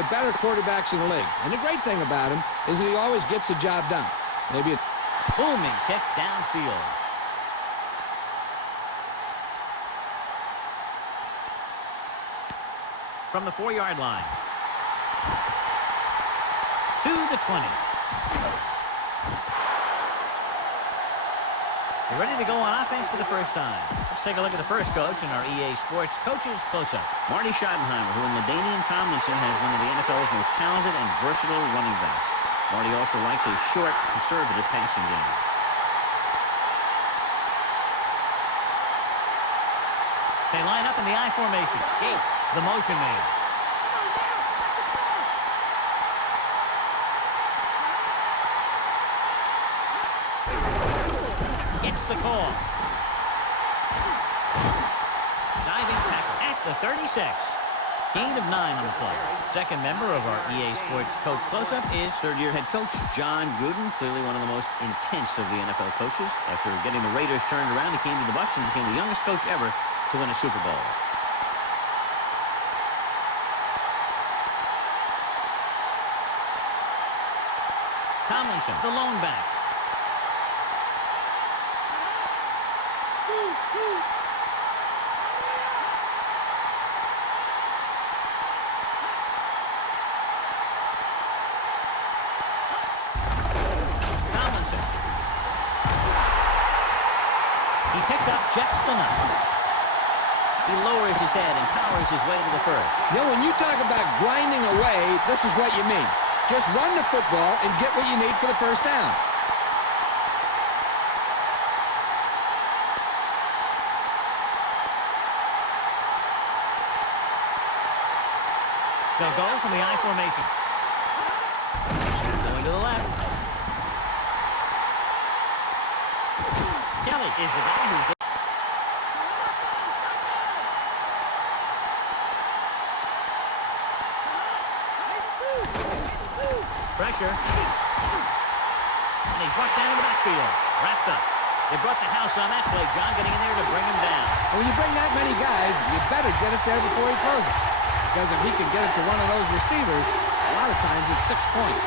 the better quarterbacks in the league. And the great thing about him is that he always gets the job done. Maybe a booming kick downfield. From the 4-yard line. To the 20. They're ready to go on offense for the first time. Let's take a look at the first coach in our EA Sports Coaches Close-Up. Marty Schottenheimer, who in LaDainian Tomlinson has one of the NFL's most talented and versatile running backs. Marty also likes a short, conservative passing game. They line up in the I formation. Gates, the motion man. It's the call. Diving tackle at the 36. Gain of 9 on the play. Second member of our EA Sports Coach Close-Up is third-year head coach John Gruden, clearly one of the most intense of the NFL coaches. After getting the Raiders turned around, he came to the Bucs and became the youngest coach ever to win a Super Bowl. Tomlinson, the lone back. Tomlinson. He picked up just enough. He lowers his head and powers his way to the first. You know, when you talk about grinding away, this is what you mean. Just run the football and get what you need for the first down. They'll go from the I formation. Going to the left. Kelly is the guy who's... Pressure. And he's brought down in the backfield. Wrapped up. They brought the house on that play, John, getting in there to bring him down. And when you bring that many guys, you better get it there before he throws it. Because if he can get it to one of those receivers, a lot of times it's 6 points.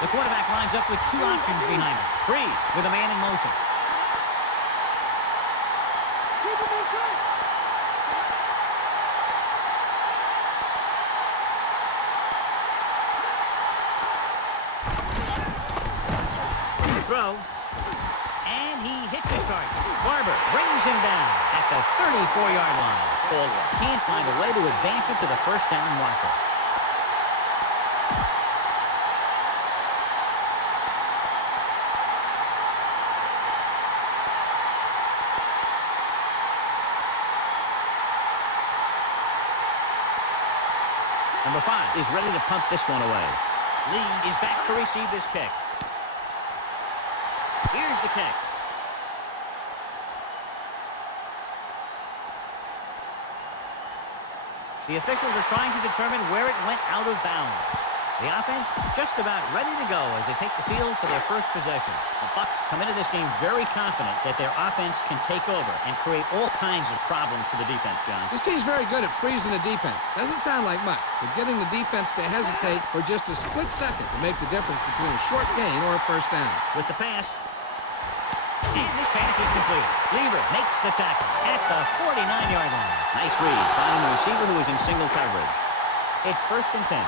The quarterback lines up with 2 options behind him. Freeze with a man in motion. Throw, and he hits his target. Barber brings him down at the 34-yard line. Can't find a way to advance it to the first down marker. Number 5 is ready to punt this one away. Lee is back to receive this kick. Here's the kick. The officials are trying to determine where it went out of bounds. The offense just about ready to go as they take the field for their first possession. The Bucs come into this game very confident that their offense can take over and create all kinds of problems for the defense, John. This team's very good at freezing the defense. Doesn't sound like much, but getting the defense to hesitate for just a split second to make the difference between a short gain or a first down. With the pass. And this pass is complete. Lieber makes the tackle at the 49-yard line. Nice read, finding the receiver who is in single coverage. It's 1st and 10.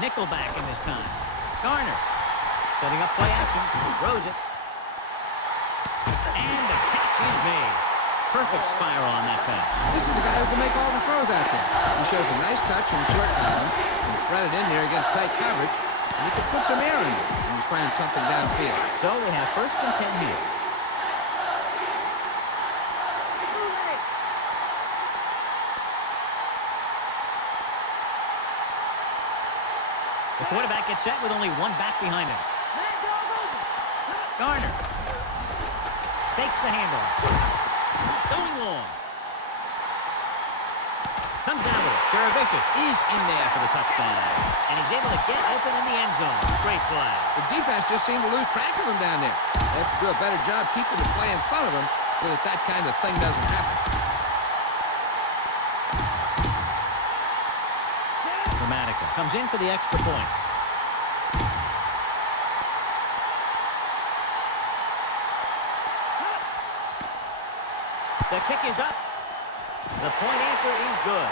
Nickelback in this time. Garner setting up play action. Throws it. And the catch is made. Perfect spiral on that pass. This is a guy who can make all the throws out there. He shows a nice touch in short down. Can thread it in there against tight coverage. And he can put some air in it when he's trying something downfield. So they have 1st and 10 here. The quarterback gets set with only 1 back behind him. Garner. Fakes the handoff. Going long. Comes down with it. Cherevicius is in there for the touchdown. And he's able to get open in the end zone. Great play. The defense just seemed to lose track of him down there. They have to do a better job keeping the play in front of him so that that kind of thing doesn't happen. Dramatica comes in for the extra point. The kick is up. The point after is good.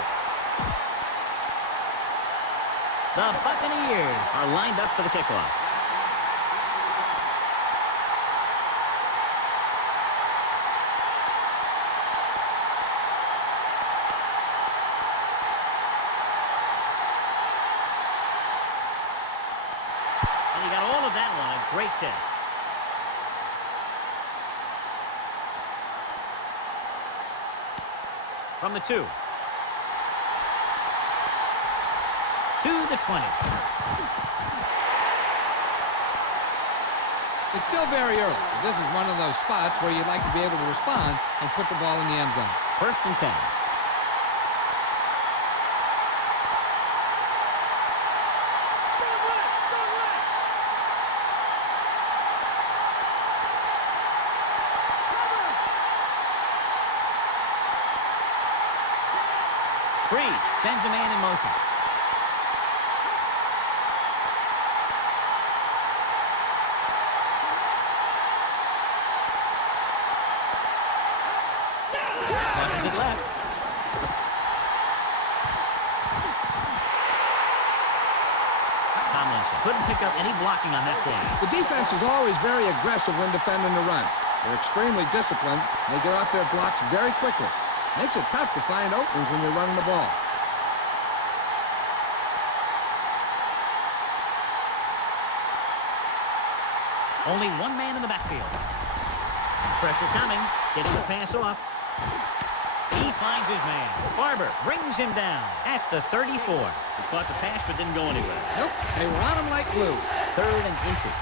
The Buccaneers are lined up for the kickoff. And he got all of that one. A great kick. From the 2. To the 20. It's still very early. This is one of those spots where you'd like to be able to respond and put the ball in the end zone. 1st and 10. Breeze sends a man in motion. Passes it left. Tomlinson couldn't pick up any blocking on that play. The defense is always very aggressive when defending the run. They're extremely disciplined. They get off their blocks very quickly. Makes it tough to find openings when you're running the ball. Only one man in the backfield. Pressure coming. Gets the pass off. He finds his man. Barber brings him down at the 34. He caught the pass but didn't go anywhere. Nope, they were on him like glue. 3rd and inches.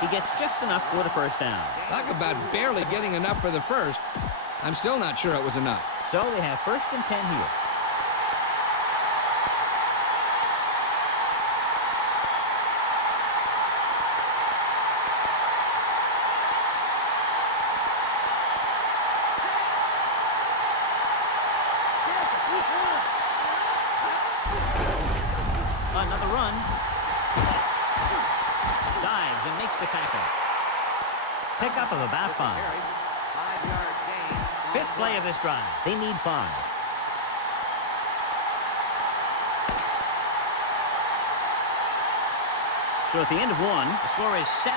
He gets just enough for the 1st down. Talk about barely getting enough for the first. I'm still not sure it was enough. So they have 1st and 10 here. Another run. Dives and makes the tackle. Pickup of about 5. 5-yard gain. 5th play of this drive. They need 5. So at the end of 1, the score is 7-0.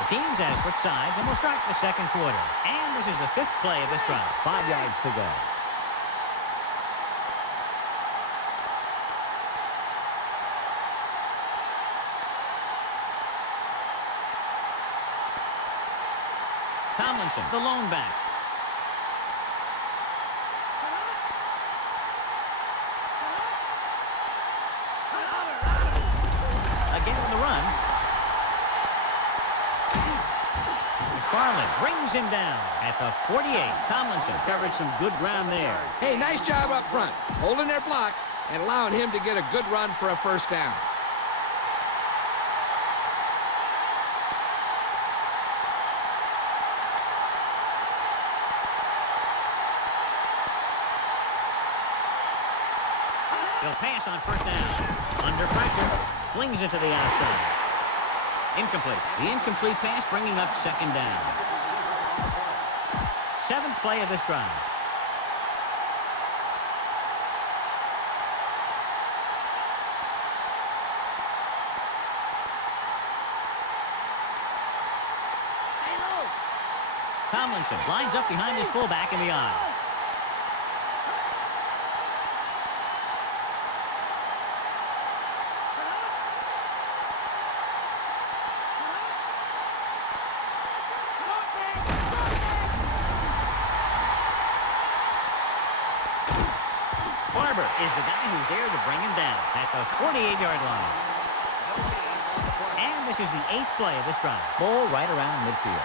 The teams have switched sides, and we'll start the 2nd quarter. And this is the 5th play of this drive. 5 yards to go. Tomlinson, the lone back. Again on the run. McFarland brings him down at the 48. Tomlinson covered some good ground there. Hey, nice job up front, holding their blocks and allowing him to get a good run for a 1st down. He'll pass on 1st down. Under pressure, flings it to the outside. Incomplete. The incomplete pass bringing up 2nd down. 7th play of this drive. Tomlinson lines up behind his fullback in the eye. Barber is the guy who's there to bring him down at the 48-yard line. And this is the 8th play of this drive. Ball right around midfield.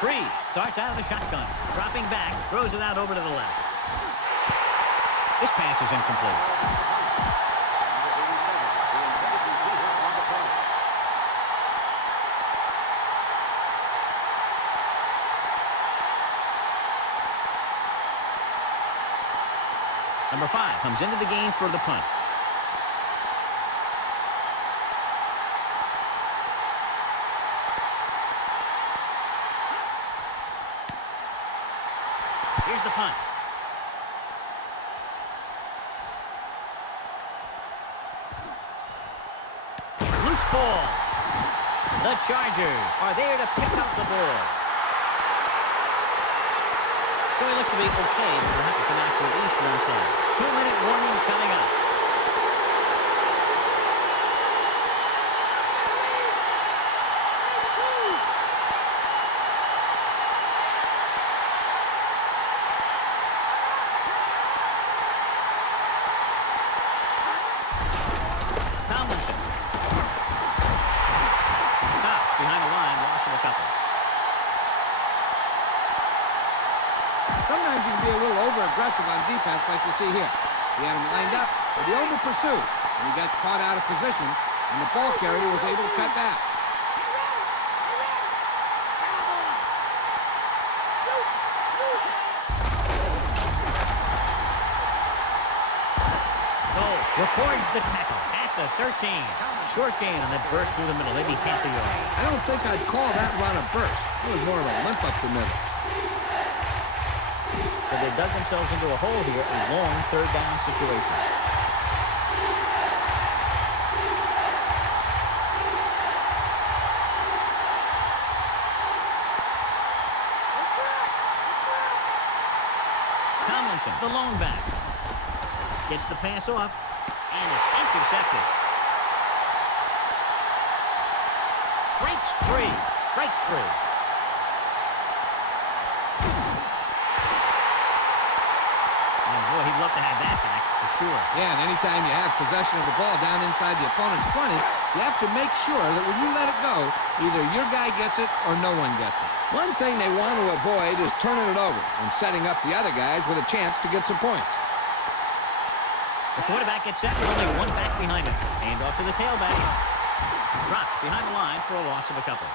Breeze starts out of the shotgun. Dropping back, throws it out over to the left. This pass is incomplete. Number 5 comes into the game for the punt. Here's the punt. Loose ball. The Chargers are there to pick up the ball. So he looks to be okay, but he'll have to come out for at least one play. 2-minute warning coming up. Tomlinson. Stop behind the line, loss of a couple. Sometimes you can be a little over-aggressive on defense like you see here. He had him lined up, but he over-pursued, and he got caught out of position, and the ball carrier was able to cut back. So, records the tackle at the 13. Short gain on that burst through the middle, maybe half a yard. I don't think I'd call that run a burst. It was more of a limp up the middle. So they dug themselves into a hole here, a long third down situation. Tomlinson, the lone back. Gets the pass off, and it's intercepted. Breaks free. Breaks free. Boy, he'd love to have that back, for sure. Yeah, and anytime you have possession of the ball down inside the opponent's 20, you have to make sure that when you let it go, either your guy gets it or no one gets it. One thing they want to avoid is turning it over and setting up the other guys with a chance to get some points. The quarterback gets set with only one back behind him. Hand off to the tailback. Dropped behind the line for a loss of a couple.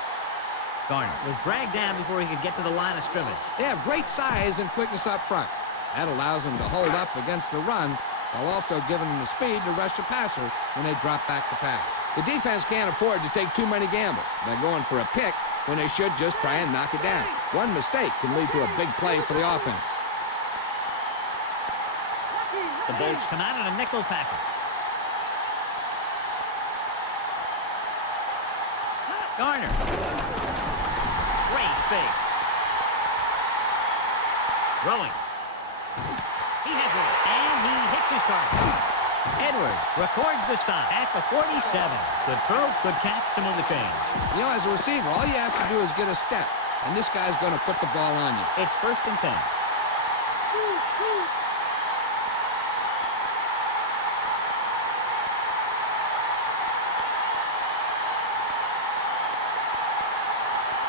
Garner was dragged down before he could get to the line of scrimmage. They have great size and quickness up front. That allows them to hold up against the run while also giving them the speed to rush the passer when they drop back to pass. The defense can't afford to take too many gambles by going for a pick when they should just try and knock it down. One mistake can lead to a big play for the offense. The Bolts come out in a nickel package. Garner. Great fake. Throwing. He has one, and he hits his target. Edwards records the stop at the 47. Good throw, good catch to move the chains. You know, as a receiver, all you have to do is get a step, and this guy's going to put the ball on you. It's 1st and 10.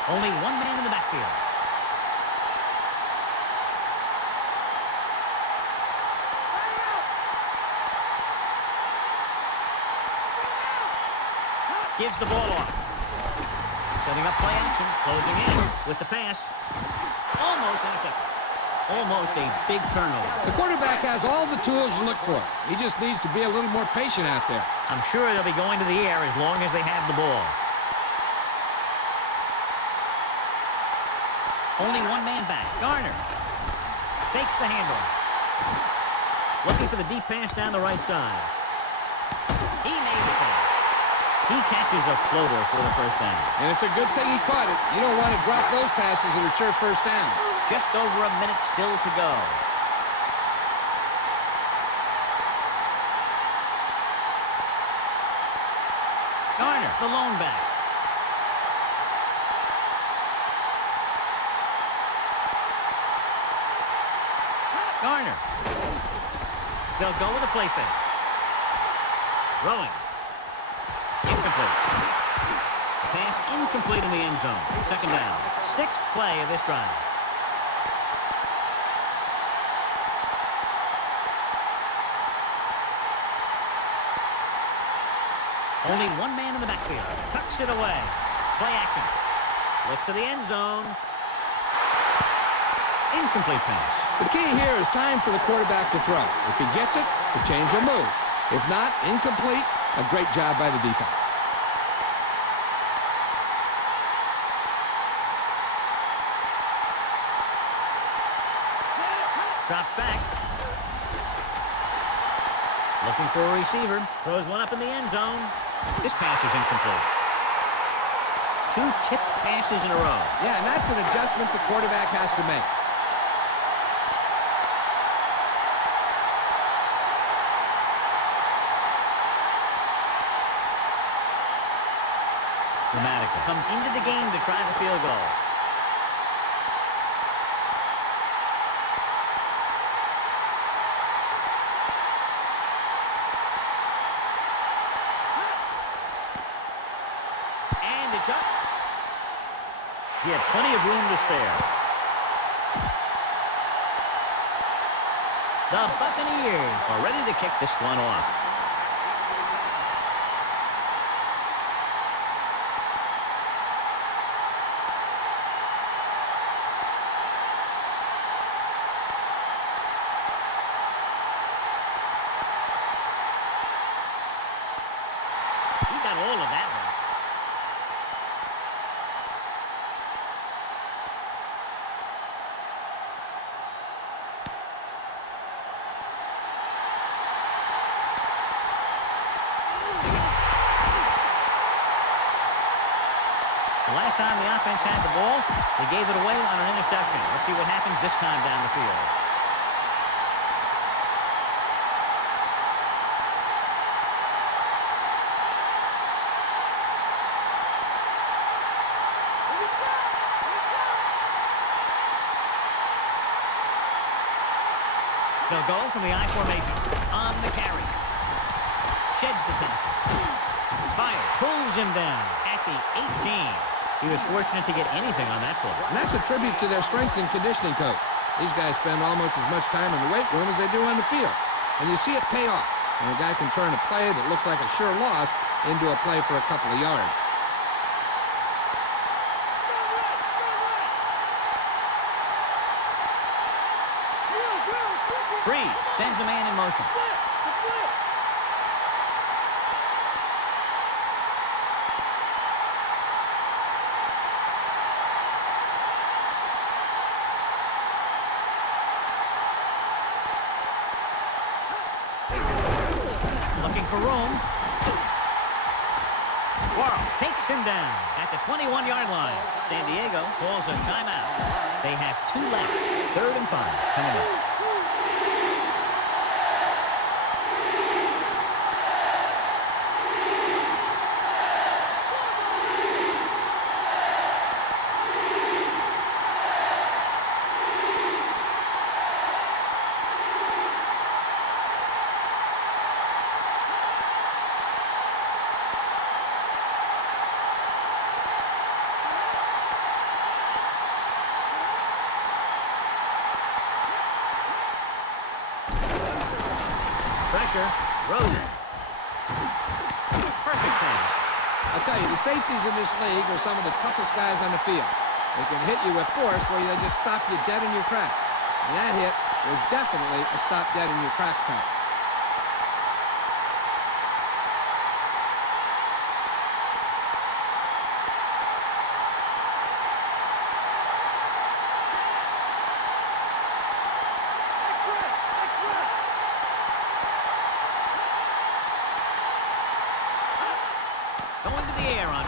Only one man in the backfield. Gives the ball off. Setting up play action. Closing in with the pass. Almost intercepted. Almost a big turnover. The quarterback has all the tools to look for. He just needs to be a little more patient out there. I'm sure they'll be going to the air as long as they have the ball. Only one man back. Garner fakes the handoff. Looking for the deep pass down the right side. He made the pass. He catches a floater for the first down. And it's a good thing he caught it. You don't want to drop those passes that are sure first down. Just over a minute still to go. Garner, the lone back. Garner. They'll go with a play fake. Throwing. Incomplete. Pass incomplete in the end zone. Second down. Sixth play of this drive. Only one man in the backfield. Tucks it away. Play action. Looks to the end zone. Incomplete pass. The key here is time for the quarterback to throw. If he gets it, the chains will move. If not, incomplete. A great job by the defense. Drops back. Looking for a receiver. Throws one up in the end zone. This pass is incomplete. Two tipped passes in a row. Yeah, and that's an adjustment the quarterback has to make. Dramatica comes into the game to try the field goal. And it's up. He had plenty of room to spare. The Buccaneers are ready to kick this one off. He got all of that one. The last time the offense had the ball, they gave it away on an interception. Let's see what happens this time down the field. They'll go from the I formation. On the carry. Sheds the tackle. Spire pulls him down at the 18. He was fortunate to get anything on that play. And that's a tribute to their strength and conditioning coach. These guys spend almost as much time in the weight room as they do on the field. And you see it pay off. And a guy can turn a play that looks like a sure loss into a play for a couple of yards. Breeze sends a man in motion. Looking for room. Quarles takes him down at the 21-yard line. San Diego calls a timeout. They have 2 left. 3rd and 5 coming up. Pressure. Rose. Perfect pass. I'll tell you, the safeties in this league are some of the toughest guys on the field. They can hit you with force where they just stop you dead in your tracks. And that hit was definitely a stop dead in your tracks time.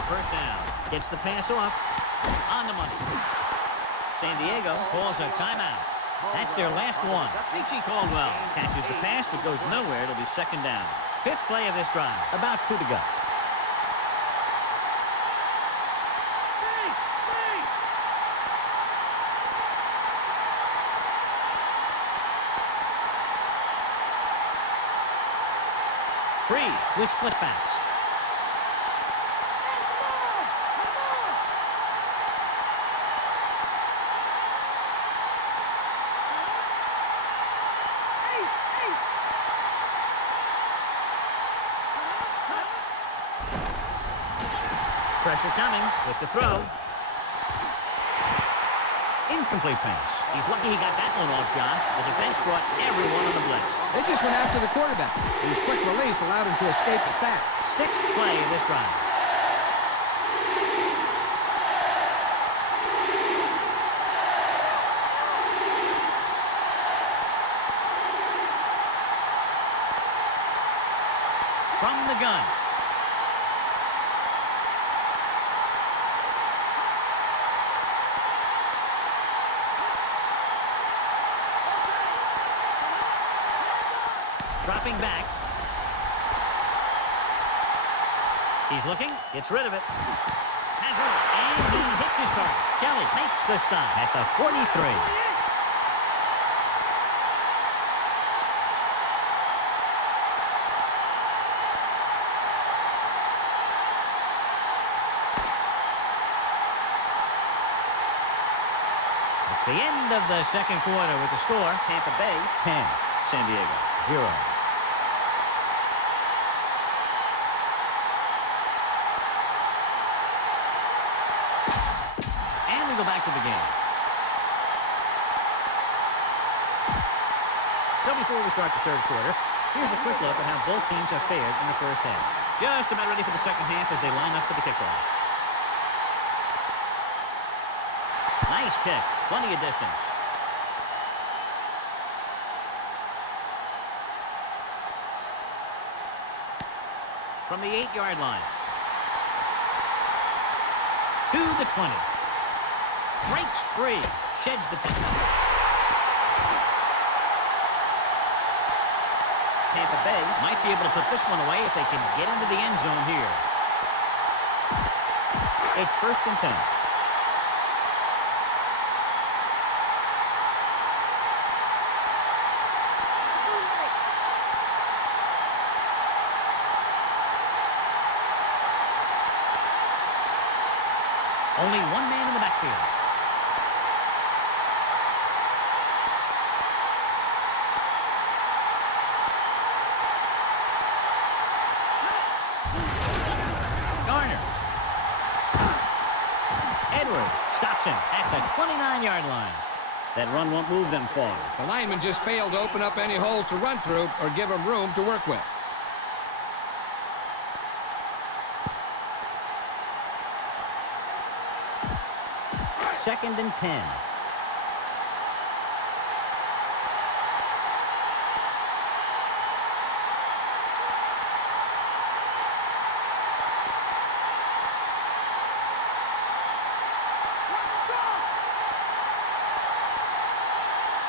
First down. Gets the pass off. On the money. San Diego calls a timeout. That's their last one. Richie Caldwell catches the pass but goes nowhere. It'll be second down. Fifth play of this drive. About 2 to go. Freeze with split backs. Pressure coming with the throw. Incomplete pass. He's lucky he got that one off, John. The defense brought everyone on the blitz. They just went after the quarterback. His quick release allowed him to escape the sack. Sixth play of this drive. From the gun. Dropping back. He's looking. Gets rid of it. Has it. And he hits his target. Kelly makes the stop at the 43. It's the end of the second quarter with the score. Tampa Bay 10. San Diego 0. Go back to the game. So before we start the third quarter, here's a quick look at how both teams have fared in the first half. Just about ready for the second half as they line up for the kickoff. Nice kick. Plenty of distance. From the 8-yard line. To the 20. Breaks free. Sheds the pin. Tampa Bay might be able to put this one away if they can get into the end zone here. It's first and 10. Only one man in the backfield. Stops him at the 29-yard line. That run won't move them far. The lineman just failed to open up any holes to run through or give him room to work with. Second and 10.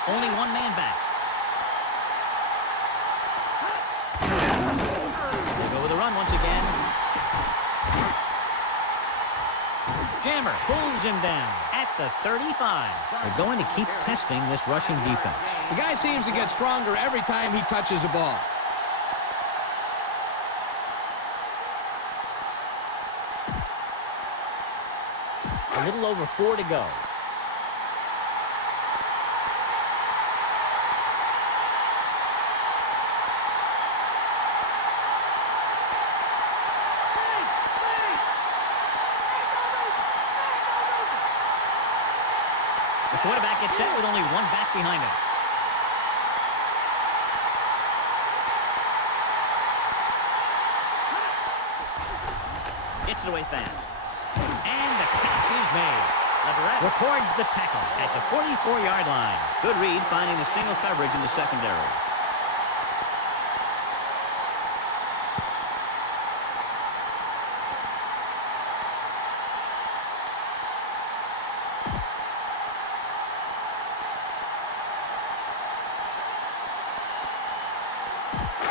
Only one man back. They go with a run once again. Jammer pulls him down at the 35. They're going to keep testing this rushing defense. The guy seems to get stronger every time he touches the ball. A little over 4 to go. The quarterback gets set with only one back behind him. Gets it away fast. And the catch is made. Leverett records the tackle at the 44-yard line. Good read, finding the single coverage in the secondary.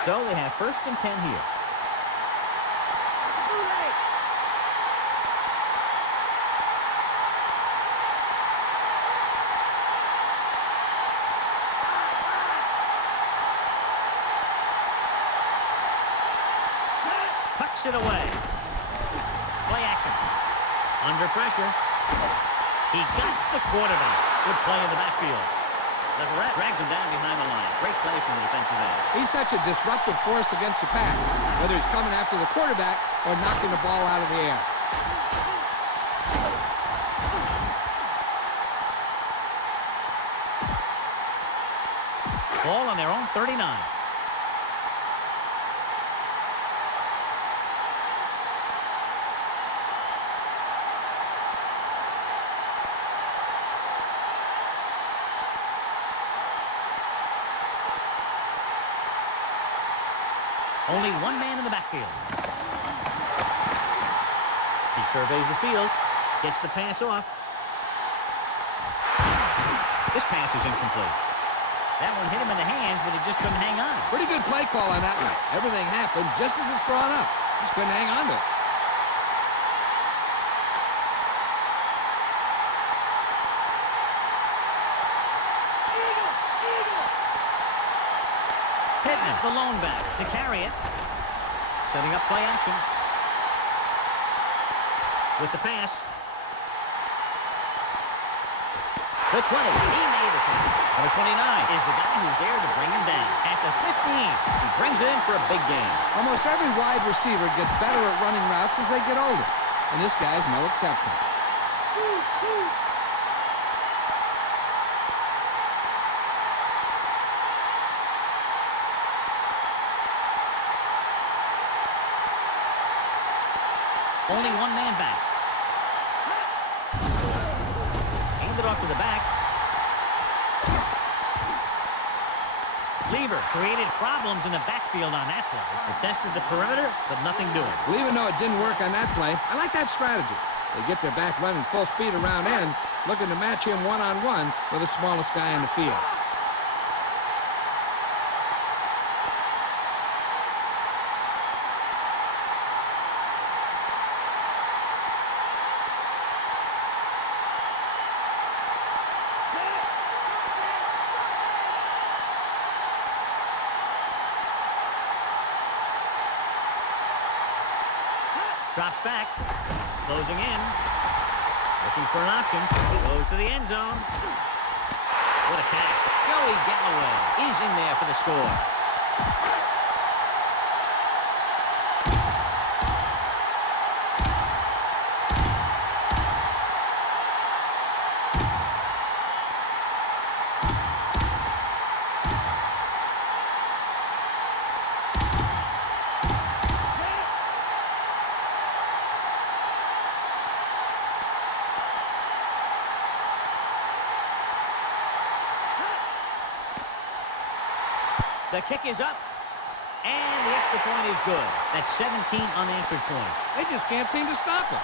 So they have 1st and 10 here. Tucks it away. Play action. Under pressure. He got the quarterback. Good play in the backfield. The ref drags him down behind the line. Great play from the defensive end. He's such a disruptive force against the pass, whether he's coming after the quarterback or knocking the ball out of the air. Ball on their own 39. Only one man in the backfield. He surveys the field, gets the pass off. This pass is incomplete. That one hit him in the hands, but he just couldn't hang on. Pretty good play call on that one. Everything happened just as it's brought up. Just couldn't hang on to it. Pittman, the lone back, to carry it. Setting up play action. With the pass. The 20. He made the pass. Number 29 is the guy who's there to bring him down. At the 15, he brings it in for a big gain. Almost every wide receiver gets better at running routes as they get older, and this guy's no exception. Only one man back. Hand it off to the back. Lever created problems in the backfield on that play. They tested the perimeter, but nothing doing. Well, even though it didn't work on that play, I like that strategy. They get their back running full speed around end, looking to match him one-on-one with the smallest guy in the field. Drops back, closing in, looking for an option. He goes to the end zone. What a catch. Joey Galloway is in there for the score. The kick is up, and the extra point is good. That's 17 unanswered points. They just can't seem to stop him.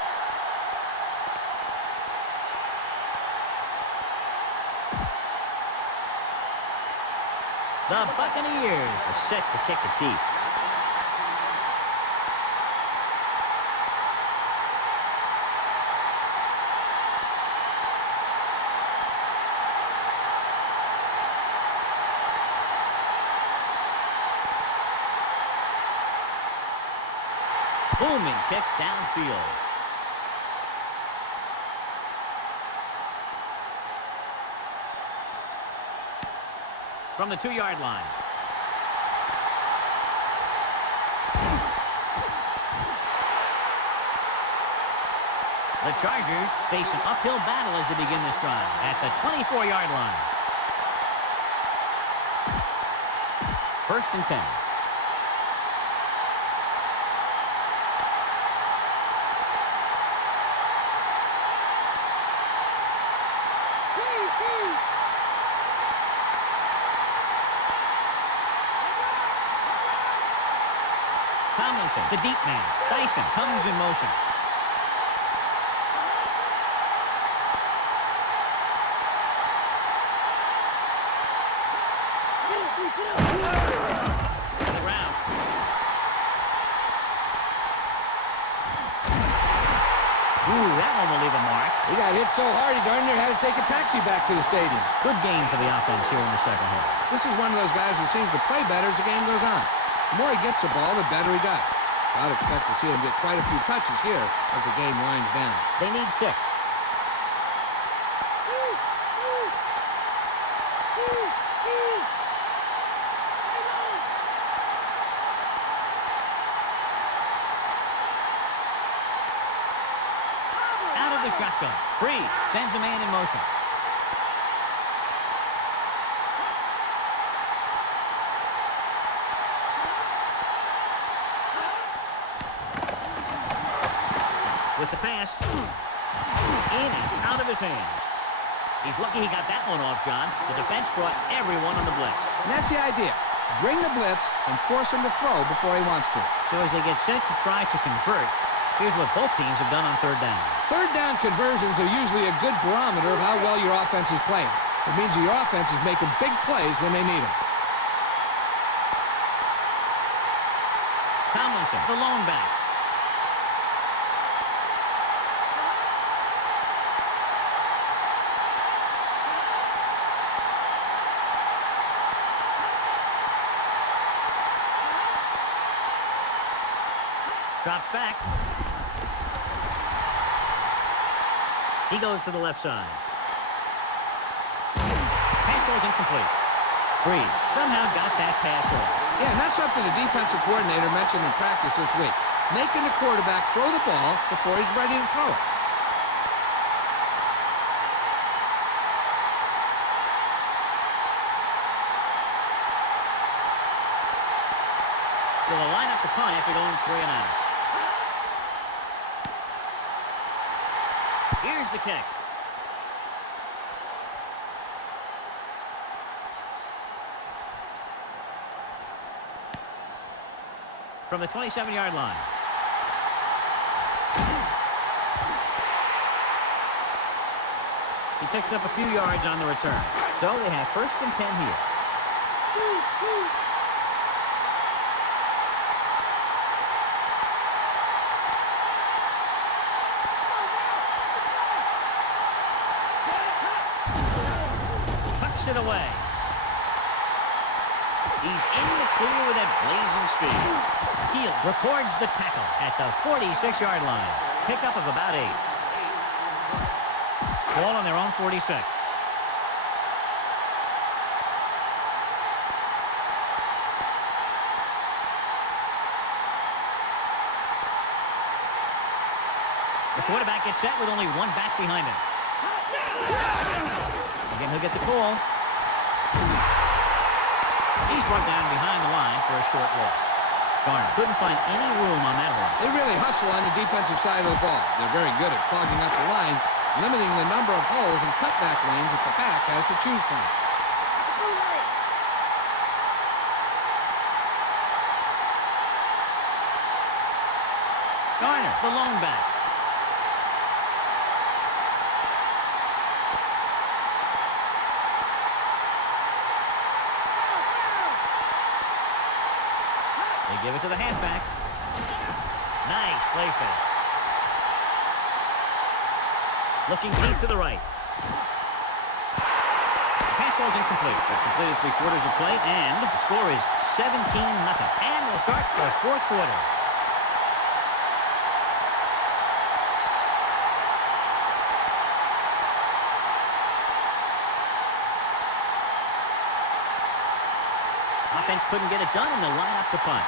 The Buccaneers are set to kick it deep. Booming kick downfield. From the 2-yard line. The Chargers face an uphill battle as they begin this drive at the 24-yard line. 1st and 10. Tomlinson, the deep man. Dyson comes in motion. To the ground. Ooh, that one will leave a mark. He got hit so hard he darn near had to take a taxi back to the stadium. Good game for the offense here in the second half. This is one of those guys who seems to play better as the game goes on. The more he gets the ball, the better he does. I'd expect to see him get quite a few touches here as the game winds down. They need 6. Out of the shotgun. Breeze sends a man in motion. With the pass. In and out of his hands. He's lucky he got that one off, John. The defense brought everyone on the blitz. And that's the idea. Bring the blitz and force him to throw before he wants to. So as they get set to try to convert, here's what both teams have done on third down. Third down conversions are usually a good barometer of how well your offense is playing. It means your offense is making big plays when they need them. Tomlinson, the lone back. Drops back. He goes to the left side. Pass was incomplete. Breeze somehow got that pass off. Yeah, and that's something the defensive coordinator mentioned in practice this week. Making the quarterback throw the ball before he's ready to throw it. So they'll line up the punt after going 3 and out. Here's the kick. From the 27-yard line. He picks up a few yards on the return. So they have 1st and 10 here. It away. He's in the clear with that blazing speed. Heel records the tackle at the 46-yard line. Pickup of about 8. Ball on their own 46. The quarterback gets set with only one back behind him. Again, he'll get the call. He's brought down behind the line for a short loss. Garner couldn't find any room on that one. They really hustle on the defensive side of the ball. They're very good at clogging up the line, limiting the number of holes and cutback lanes that the back has to choose from. Garner, the lone back. They give it to the halfback. Nice play fake. Looking deep to the right. Pass ball's incomplete. They've completed 3/4 of play, and the score is 17-0. And we'll start the 4th quarter. Offense couldn't get it done, and they'll line up the punt.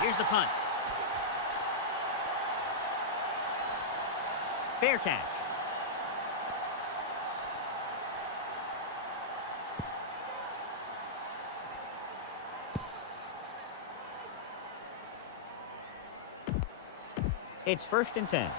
Here's the punt. Fair catch. It's 1st and 10.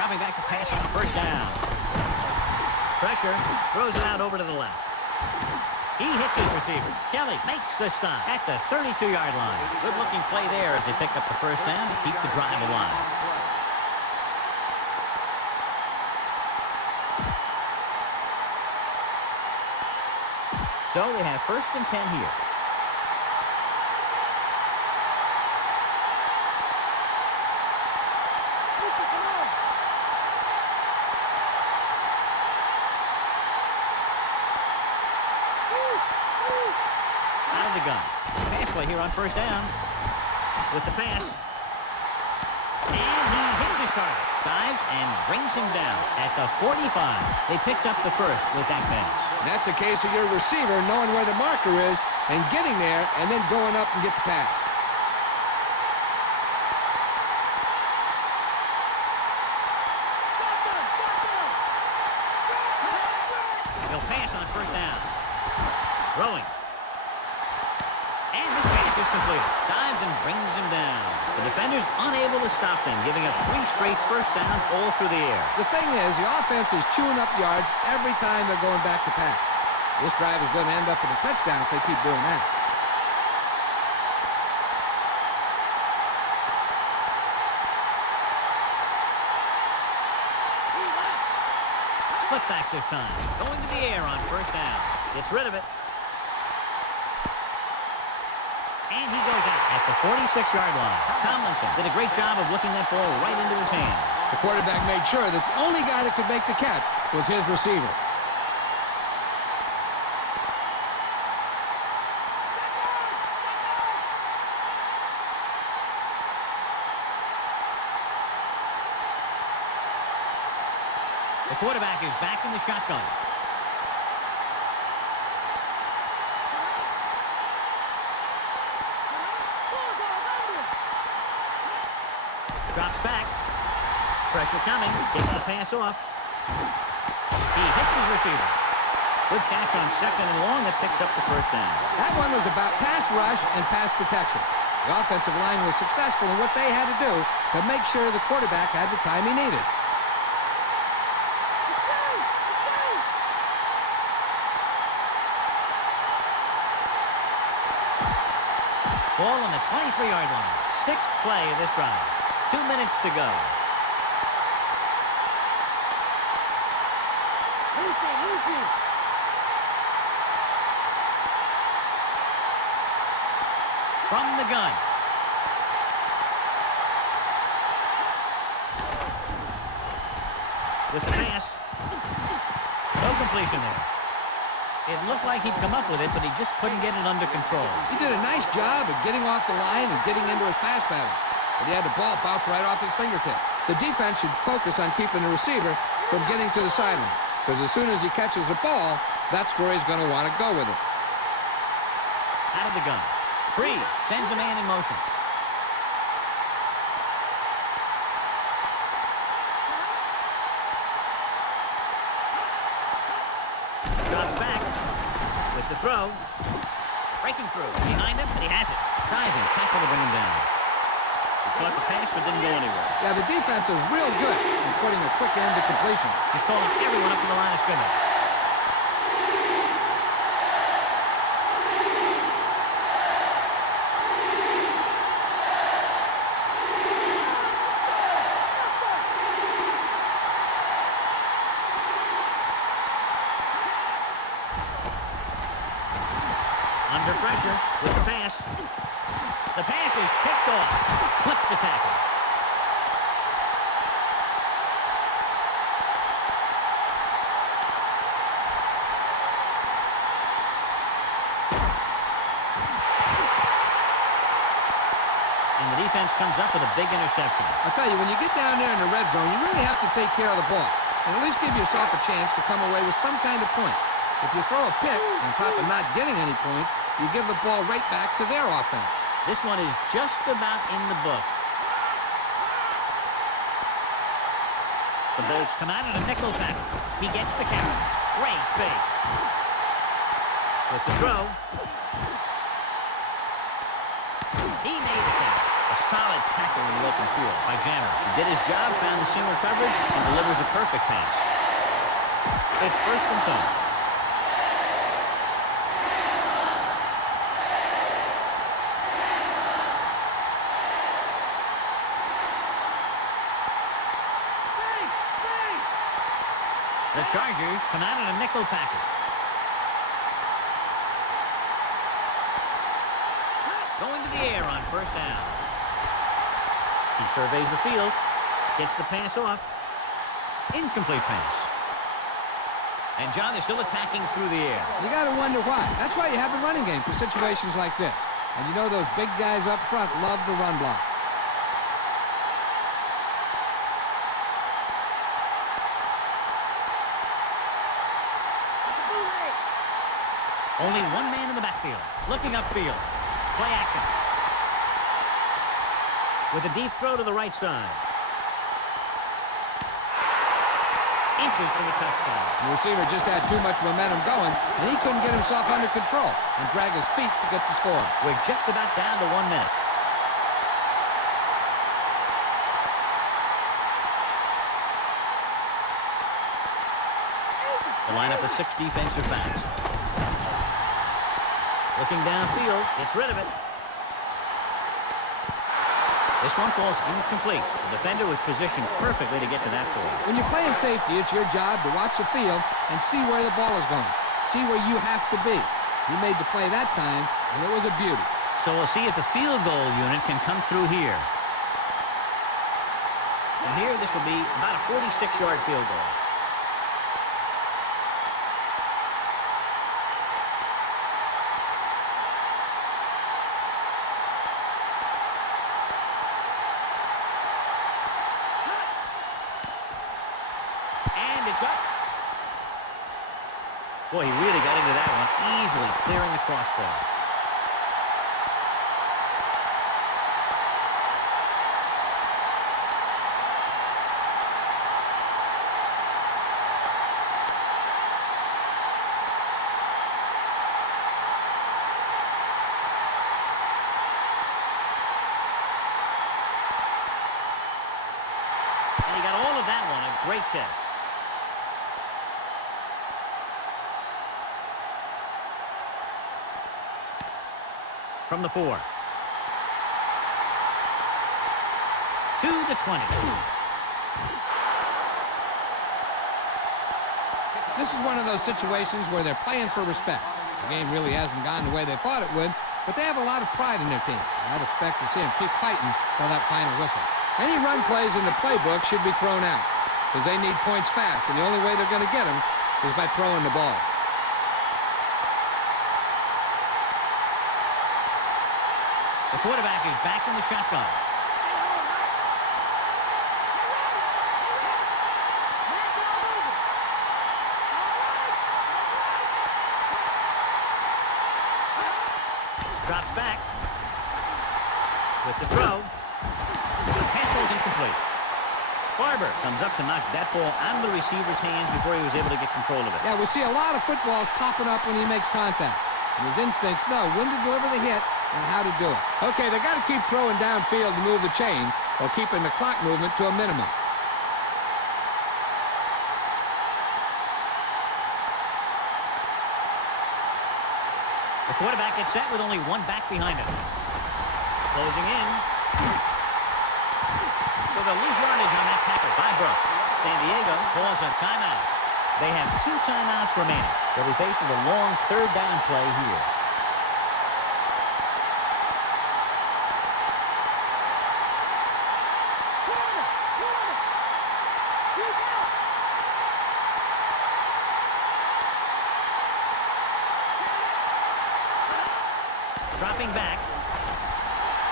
Dropping back to pass on first down. Pressure. Throws it out over to the left. He hits his receiver. Kelly makes the stop at the 32-yard line. Good-looking play there as they pick up the first down to keep the drive alive. So they have 1st and 10 here. Out of the gun. Pass play here on first down. With the pass. And he hits his target. Dives and brings him down at the 45. They picked up the first with that pass. That's a case of your receiver knowing where the marker is and getting there and then going up and get the pass. He'll pass on first down. Throwing. And this pass is completed. Dives and brings him down. The defenders unable to stop them, giving up 3 straight first downs all through the air. The thing is, the offense is chewing up yards every time they're going back to pass. This drive is going to end up in a touchdown if they keep doing that. Split backs this time. Going to the air on first down. Gets rid of it. And he goes out at the 46-yard line. Tomlinson did a great job of looking that ball right into his hands. The quarterback made sure that the only guy that could make the catch was his receiver. The quarterback is back in the shotgun. Drops back. Pressure coming. Gets the pass off. He hits his receiver. Good catch on 2nd and long that picks up the first down. That one was about pass rush and pass protection. The offensive line was successful in what they had to do to make sure the quarterback had the time he needed. Ball on the 23-yard line. 6th play of this drive. 2 minutes to go. From the gun. With the pass. No completion there. It looked like he'd come up with it, but he just couldn't get it under control. He did a nice job of getting off the line and getting into his pass pattern. But he had the ball bounce right off his fingertip. The defense should focus on keeping the receiver from getting to the sideline. Because as soon as he catches the ball, that's where he's going to want to go with it. Out of the gun. Breeze sends a man in motion. Drops back with the throw. Breaking through. Behind him, and he has it. Diving, tackle to bring him down. He caught the pass, but didn't go anywhere. Yeah, the defense is real good in putting a quick end to completion. He's calling everyone up to the line of scrimmage. Under pressure with the pass. The pass is picked off. Slips the tackle. And the defense comes up with a big interception. I'll tell you, when you get down there in the red zone, you really have to take care of the ball. And at least give yourself a chance to come away with some kind of points. If you throw a pick on top of not getting any points, you give the ball right back to their offense. This one is just about in the books. The Bolts come out in a nickel tackle. He gets the carry. Great fake. With the throw. He made the catch. A solid tackle in the open field by Jammer. He did his job, found the single coverage, and delivers a perfect pass. It's 1st and 10. The Chargers come out in a nickel package. Going to the air on 1st down. He surveys the field, gets the pass off. Incomplete pass. And, John, they're still attacking through the air. You got to wonder why. That's why you have the running game for situations like this. And you know those big guys up front love to run block. Only one man in the backfield. Looking upfield. Play action. With a deep throw to the right side. Inches from the touchdown. The receiver just had too much momentum going, and he couldn't get himself under control and drag his feet to get the score. We're just about down to 1 minute. The lineup of 6 defensive backs. Looking downfield, gets rid of it. This one falls incomplete. The defender was positioned perfectly to get to that ball. When you're playing safety, it's your job to watch the field and see where the ball is going. See where you have to be. He made the play that time, and it was a beauty. So we'll see if the field goal unit can come through here. And here, this will be about a 46-yard field goal. It's up. Boy, he really got into that one, easily clearing the crossbar. And he got all of that one, a great catch. From the 4. To the 20. This is one of those situations where they're playing for respect. The game really hasn't gone the way they thought it would, but they have a lot of pride in their team. I'd expect to see them keep fighting till that final whistle. Any run plays in the playbook should be thrown out because they need points fast, and the only way they're going to get them is by throwing the ball. The quarterback is back in the shotgun. Drops back. With the throw. The pass was incomplete. Barber comes up to knock that ball out of the receiver's hands before he was able to get control of it. Yeah, we see a lot of footballs popping up when he makes contact. And his instincts know when to deliver the hit and how to do it. Okay, they got to keep throwing downfield to move the chain while keeping the clock movement to a minimum. The quarterback gets set with only one back behind him. Closing in. So they'll lose yardage on that tackle by Brooks. San Diego calls a timeout. They have 2 timeouts remaining. They'll be faced with a long 3rd down play here. Dropping back.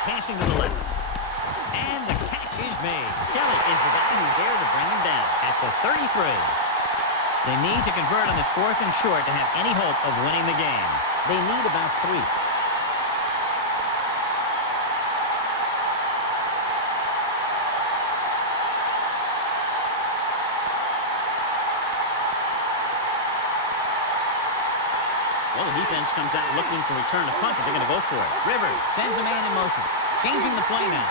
Passing to the left. And the catch is made. Kelly is the guy who's there to bring him down at the 33. They need to convert on this 4th and short to have any hope of winning the game. They need about 3. Well, the defense comes out looking to return a punt, but they're going to go for it. Rivers sends a man in motion. Changing the play now.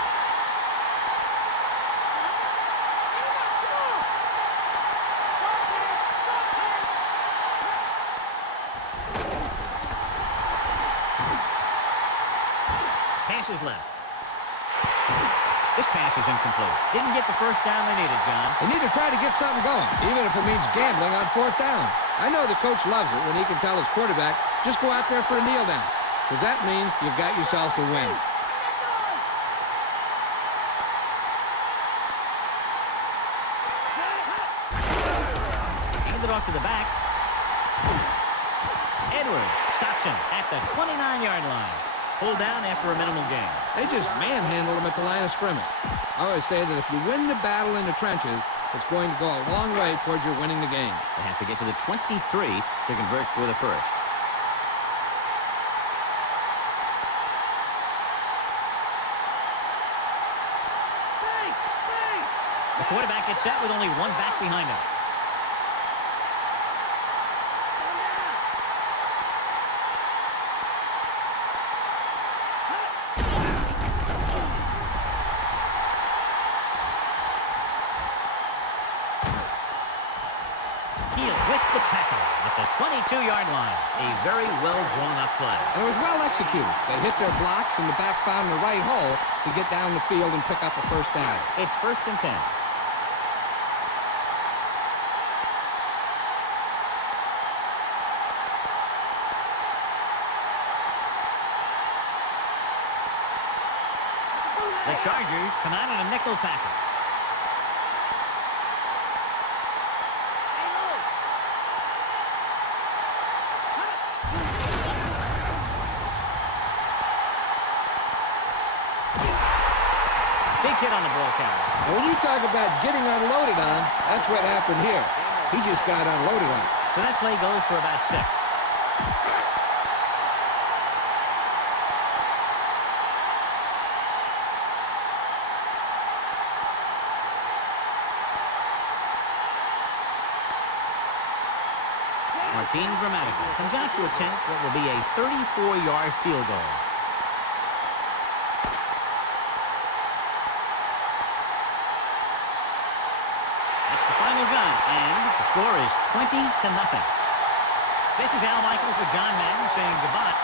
Passes left. This pass is incomplete. Didn't get the first down they needed, John. They need to try to get something going, even if it means gambling on 4th down. I know the coach loves it when he can tell his quarterback, just go out there for a kneel down, because that means you've got yourselves a win. Hand it off to the back. Edwards stops him at the 29-yard line. Pulled down after a minimal gain. They just manhandled him at the line of scrimmage. I always say that if you win the battle in the trenches, it's going to go a long way towards your winning the game. They have to get to the 23 to convert for the first. The quarterback gets set with only one back behind him. With the tackle at the 22-yard line. A very well-drawn-up play. And it was well executed. They hit their blocks, and the back found the right hole to get down the field and pick up a first down. It's 1st and 10. The Chargers come out in a nickel package. Big hit on the ball carrier. And when you talk about getting unloaded on, that's what happened here. He just got unloaded on. So that play goes for about 6. Martin Grammatical comes out to attempt what will be a 34-yard field goal. That's the final gun, and the score is 20-0. This is Al Michaels with John Madden saying goodbye.